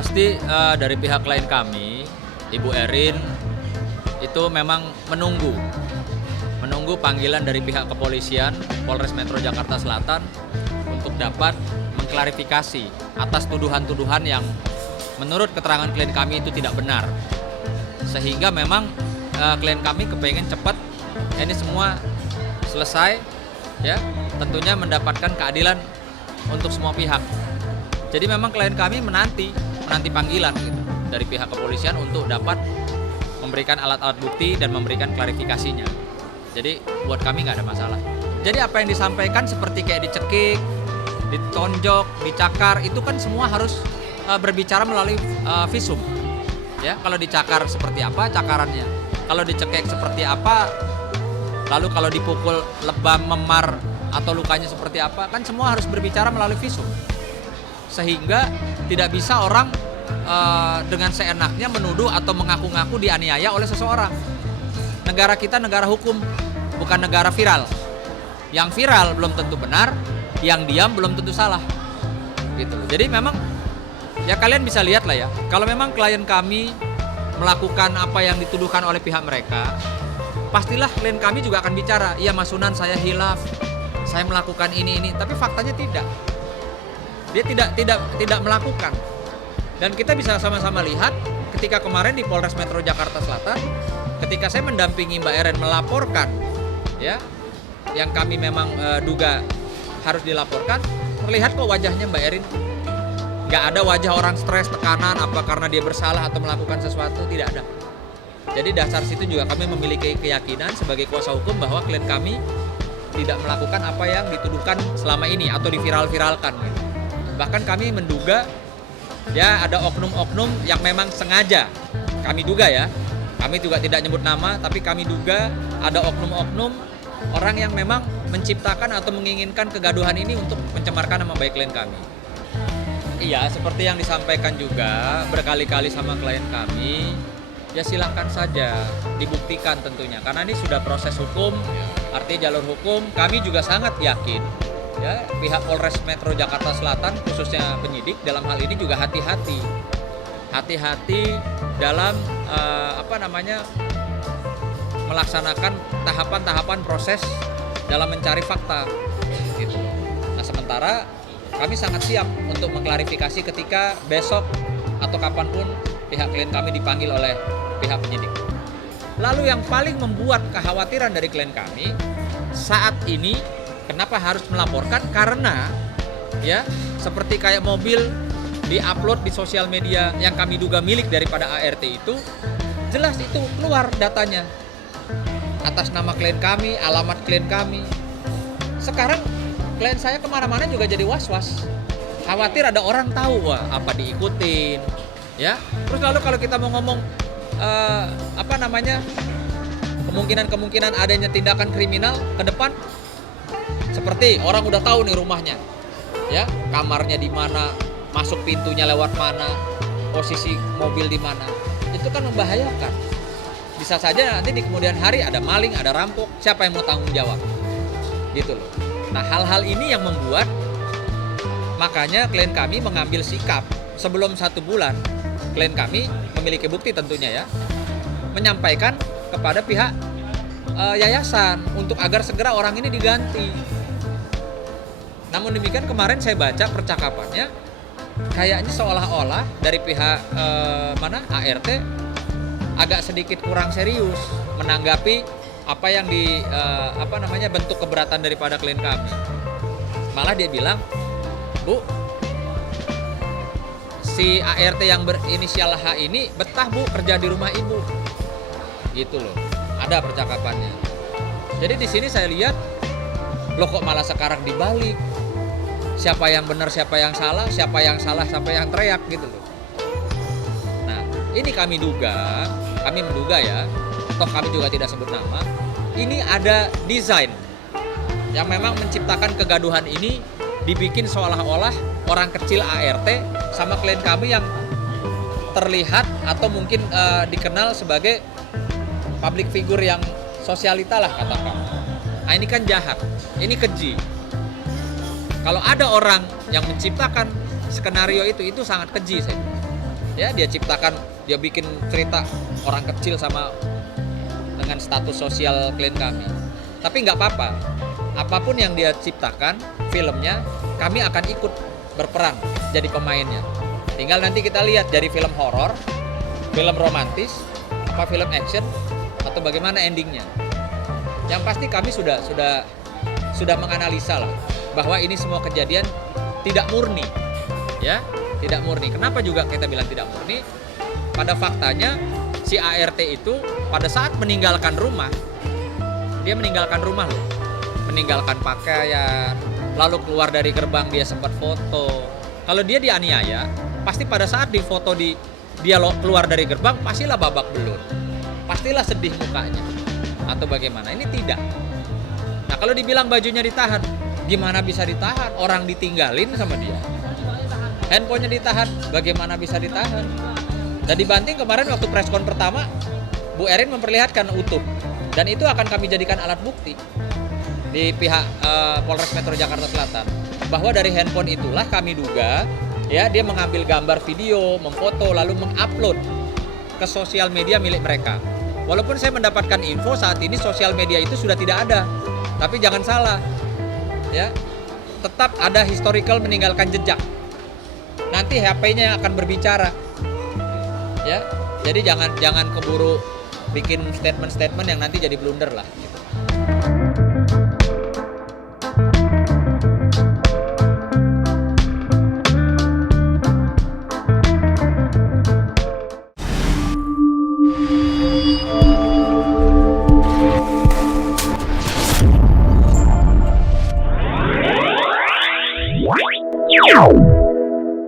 pasti dari pihak klien kami, Ibu Erin, itu memang menunggu panggilan dari pihak kepolisian Polres Metro Jakarta Selatan untuk dapat mengklarifikasi atas tuduhan-tuduhan yang menurut keterangan klien kami itu tidak benar. Sehingga memang klien kami kepengen cepat ini semua selesai, ya, tentunya mendapatkan keadilan untuk semua pihak. Jadi memang klien kami menanti panggilan gitu, dari pihak kepolisian untuk dapat memberikan alat-alat bukti dan memberikan klarifikasinya. Jadi buat kami nggak ada masalah. Jadi apa yang disampaikan seperti kayak dicekik, ditonjok, dicakar, itu kan semua harus berbicara melalui visum. Ya, kalau dicakar seperti apa cakarannya, kalau dicekik seperti apa, lalu kalau dipukul lebam, memar atau lukanya seperti apa, kan semua harus berbicara melalui visum. Sehingga tidak bisa orang dengan seenaknya menuduh atau mengaku-ngaku dianiaya oleh seseorang. Negara kita negara hukum, bukan negara viral. Yang viral belum tentu benar, yang diam belum tentu salah. Gitu. Jadi memang ya kalian bisa lihat lah ya, kalau memang klien kami melakukan apa yang dituduhkan oleh pihak mereka, pastilah klien kami juga akan bicara, iya Mas Sunan saya hilaf, saya melakukan ini, tapi faktanya tidak. Dia tidak melakukan. Dan kita bisa sama-sama lihat ketika kemarin di Polres Metro Jakarta Selatan, ketika saya mendampingi Mbak Erin melaporkan, ya, yang kami memang duga harus dilaporkan, terlihat kok wajahnya Mbak Erin nggak ada wajah orang stres, tekanan, apa karena dia bersalah atau melakukan sesuatu, tidak ada. Jadi dasar situ juga kami memiliki keyakinan sebagai kuasa hukum bahwa klien kami tidak melakukan apa yang dituduhkan selama ini atau diviral-viralkan. Bahkan kami menduga ya ada oknum-oknum yang memang sengaja, kami duga ya, kami juga tidak nyebut nama, tapi kami duga ada oknum-oknum orang yang memang menciptakan atau menginginkan kegaduhan ini untuk mencemarkan nama baik klien kami. Iya, seperti yang disampaikan juga berkali-kali sama klien kami, ya silakan saja dibuktikan tentunya, karena ini sudah proses hukum, artinya jalur hukum. Kami juga sangat yakin ya pihak Polres Metro Jakarta Selatan khususnya penyidik dalam hal ini juga hati-hati dalam melaksanakan tahapan-tahapan proses dalam mencari fakta gitu. Nah, sementara kami sangat siap untuk mengklarifikasi ketika besok atau kapanpun pihak klien kami dipanggil oleh pihak penyidik. Lalu yang paling membuat kekhawatiran dari klien kami saat ini, kenapa harus melaporkan? Karena ya seperti kayak mobil di-upload di sosial media yang kami duga milik daripada ART itu, jelas itu keluar datanya atas nama klien kami, alamat klien kami. Sekarang klien saya kemana-mana juga jadi was-was, khawatir ada orang tahu, wah apa diikutin, ya. Terus lalu kalau kita mau ngomong kemungkinan adanya tindakan kriminal ke depan, seperti orang udah tahu nih rumahnya, ya, kamarnya di mana, masuk pintunya lewat mana, posisi mobil di mana, itu kan membahayakan. Bisa saja nanti di kemudian hari ada maling, ada rampok, siapa yang mau tanggung jawab, gitu loh. Nah, hal-hal ini yang membuat makanya klien kami mengambil sikap sebelum 1 bulan. Klien kami memiliki bukti tentunya ya, menyampaikan kepada pihak yayasan untuk agar segera orang ini diganti. Namun demikian kemarin saya baca percakapannya, kayaknya seolah-olah dari pihak ART agak sedikit kurang serius menanggapi apa yang bentuk keberatan daripada klien kami. Malah dia bilang, Bu, si ART yang berinisial H ini betah Bu kerja di rumah Ibu, gitu loh. Ada percakapannya. Jadi di sini saya lihat, loh kok malah sekarang dibalik. Siapa yang benar, siapa yang salah, siapa yang salah, siapa yang teriak, gitu loh. Nah, ini kami menduga ya, toh kami juga tidak sebut nama, ini ada desain yang memang menciptakan kegaduhan ini, dibikin seolah-olah orang kecil ART sama klien kami yang terlihat atau mungkin dikenal sebagai public figure yang sosialita lah katakan. Nah, ini kan jahat, ini keji. Kalau ada orang yang menciptakan skenario itu sangat keji saya. Ya, dia ciptakan, dia bikin cerita orang kecil sama dengan status sosial klien kami. Tapi nggak apa-apa, apapun yang dia ciptakan, filmnya, kami akan ikut berperan jadi pemainnya. Tinggal nanti kita lihat dari film horor, film romantis, apa film action, atau bagaimana endingnya. Yang pasti kami sudah menganalisa lah bahwa ini semua kejadian tidak murni, ya, tidak murni. Kenapa juga kita bilang tidak murni? Pada faktanya si ART itu pada saat meninggalkan rumah, dia meninggalkan rumah loh, meninggalkan pakaian, lalu keluar dari gerbang dia sempat foto. Kalau dia dianiaya, pasti pada saat difoto dia keluar dari gerbang, pastilah babak belur, pastilah sedih mukanya, atau bagaimana? Ini tidak. Nah, kalau dibilang bajunya ditahan, gimana bisa ditahan? Orang ditinggalin sama dia, handphonenya ditahan, bagaimana bisa ditahan? Dan dibanting kemarin waktu preskon pertama, Bu Erin memperlihatkan utuh, dan itu akan kami jadikan alat bukti di pihak Polres Metro Jakarta Selatan, bahwa dari handphone itulah kami duga, ya, dia mengambil gambar, video, memfoto, lalu mengupload ke sosial media milik mereka. Walaupun saya mendapatkan info saat ini sosial media itu sudah tidak ada, tapi jangan salah, ya, tetap ada historical meninggalkan jejak. Nanti HP-nya yang akan berbicara, ya. Jadi jangan keburu bikin statement-statement yang nanti jadi blunder lah.